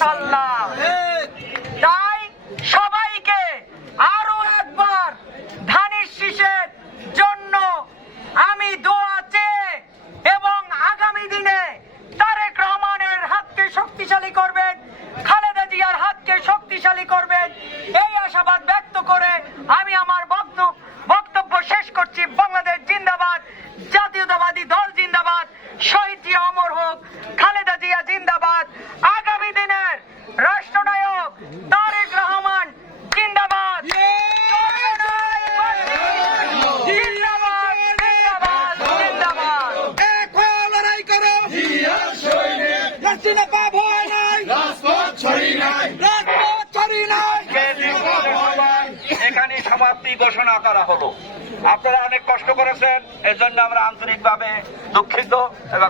ইনশাল্লাহ তাই সবাইকে আরও একবার ধানের শীষের জন্য আমি দোয়া চেয়ে এবং আগামী দিনে তারেক রহমানের হাতকে শক্তিশালী করবেন, খালেদা জিয়ার হাতকে শক্তিশালী করবেন। এই আশাবাদ ব্যক্ত করে আমি আমার বক্ত- বক্তব্য শেষ করছি। বাংলাদেশ জিন্দাবাদ, জাতীয়তাবাদী দল জিন্দাবাদ, শহীদ জিয়া অমর হোক খালেদা জিয়া জিন্দাবাদ আগামী দিনের রাষ্ট্রনায়ক তারেক রহমান জিন্দাবাদ জিন্দাবাদ জিন্দাবাদ জিন্দাবাদ এখন লড়াই করো রাস্তা পা ভয় নাই রাজপথ ছড়ি নাই রাজপথ ছড়ি নাই। এখানে সমাপ্তি ঘোষণা করা হলো। আপনারা অনেক কষ্ট করেছেন এজন্য আমরা আন্তরিকভাবে দুঃখিত এবং